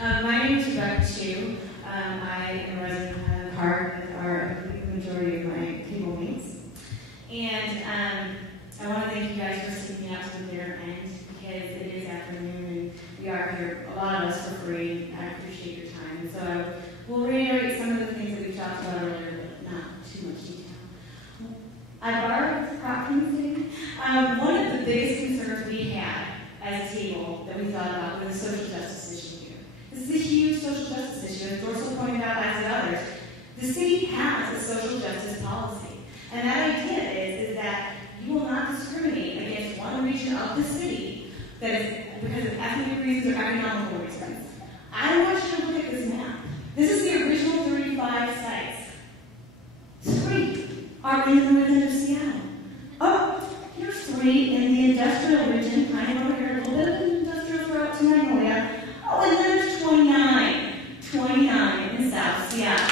My name is Rebecca Chu. I am a resident of Highland Park, with the majority of my people mates. And I want to thank you guys for sticking out to the bitter end, because it is afternoon and we are here, a lot of us, for free. I appreciate your time. And so we'll reiterate some of the things that we talked about earlier, but not too much detail. I borrowed the prop from the city. One of the biggest concerns we had as a table that we thought about was the social justice issue here. This is a huge social justice issue, as Dorsal pointed out, as did others. The city has a social justice policy. And that idea is that you will not discriminate against one region of the city that is because of ethnic reasons or economical reasons. I want you to look at this map. This is the original 35 sites. 3 are in the northern of Seattle. Oh, here's 3 in the industrial region, kind of over here, a little bit of industrial throughout to Magnolia. Oh, and then there's 29. 29 in South Seattle.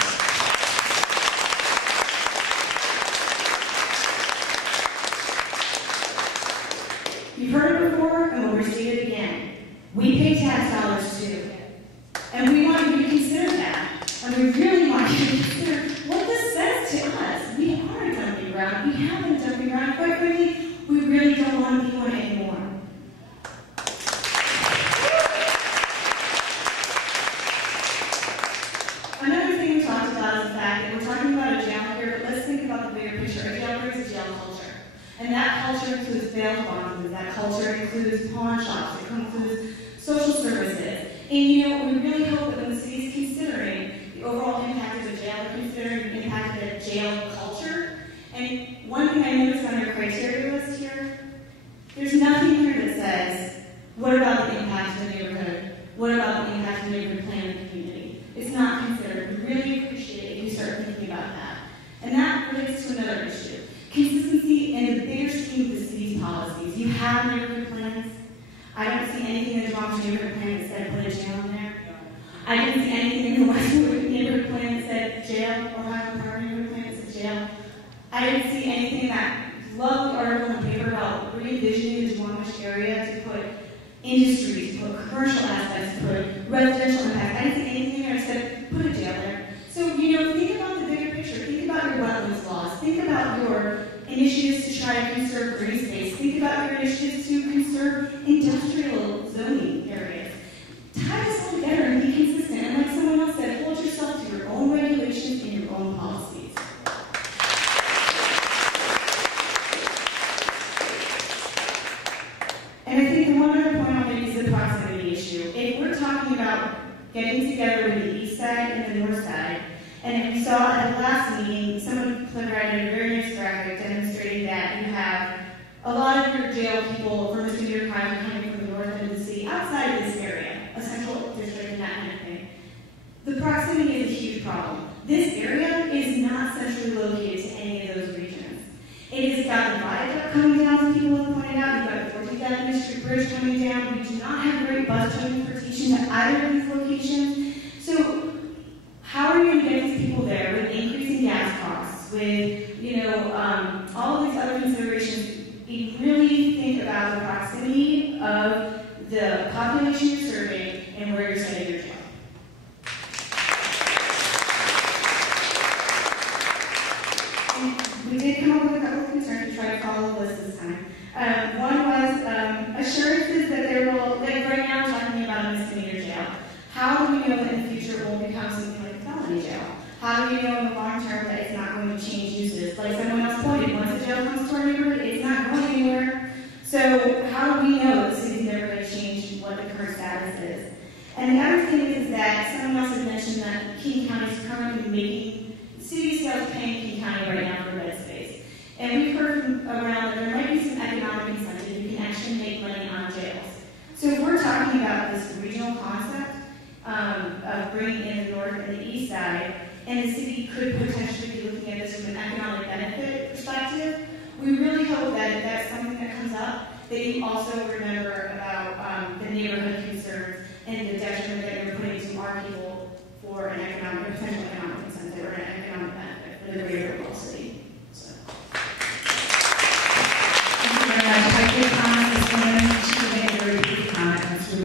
You've heard it before, and we'll restate it again. We pay tax dollars too. And we want you to consider that. And we really want you to consider what this says to us. We are a dumping ground. We have been a dumping ground. Quite frankly, we really don't want to be one anymore. Another thing we talked about is the fact that we're talking about a jail here, but let's think about the bigger picture. A jail here is a jail culture. And that culture includes bail bonds, that culture includes pawn shops, it includes social services. And you know, we really hope that when the city is considering the overall impact of the jail, they're considering the impact of the jail culture. And one thing I noticed on your criteria list here, there's nothing here that says, what about the impact of the neighborhood? What about the impact of the neighborhood plan in the community? It's not considered. We really appreciate it if you start thinking about that. And that relates to another issue. Consistency in the bigger scheme of the city's policies. You have neighborhood plans. I don't see anything in the Bronx neighborhood plan that said put a jail in there. I didn't see anything in the Westwood neighborhood plan that said jail, or Highland Park neighborhood plan that said jail. I didn't see anything in that lovely article in the paper about re-envisioning the Duwamish area to put industries, to put commercial aspects, to put residential impact. I didn't see anything there that said put a jail there. So, you know, think about the bigger picture. Think about your wetlands laws. Think about your initiatives to try to conserve green space. Think about your initiatives to conserve industrial zoning areas. Tie this all together and be consistent. And like someone else said, hold yourself to your own regulations and your own policies. And I think the one other point I'll make is the proximity issue. If we're talking about getting together with the east side and the north side, and if you saw at the last meeting, someone provided a very nice graphic demonstrating that you have a lot of your jail people from misdemeanor crimes coming from the north end of the city outside of this area, a central district and that kind of thing. The proximity is a huge problem. This area is not centrally located to any of those regions. It has got the viaduct coming down, as people have pointed out. You've got the 14th Avenue Street Bridge coming down. We do not have great bus transportation to either of these locations. So how are you going to get these people there with increasing gas costs, with, you know, all of these other considerations? You really think about the proximity of the population you're serving and where you're setting your job. And we did come up with a couple of concerns to try to follow the list this time. One was assurances that there will, like right now we're talking about a misdemeanor jail. How do we know that in the future it won't become something like a felony jail? How do we know in the long term that it's not going to change uses? Like someone else pointed, once a jail comes to our neighborhood, it's not going anywhere. So how do we know that the city's never going to change what the current status is? And the other thing is that someone else had mentioned that King County is currently making, the city is still paying King County right now for bed space. And we've heard from around that there might be some economic incentive. You can actually make money on jails. So if we're talking about this regional concept, of bringing in the north and the east side, and the city could potentially be looking at this from an economic benefit perspective, we really hope that if that's something that comes up, that you also remember about the neighborhood concerns and the detriment that you're putting to our people for an economic, potential economic incentive or an economic benefit for the greater overall city. So.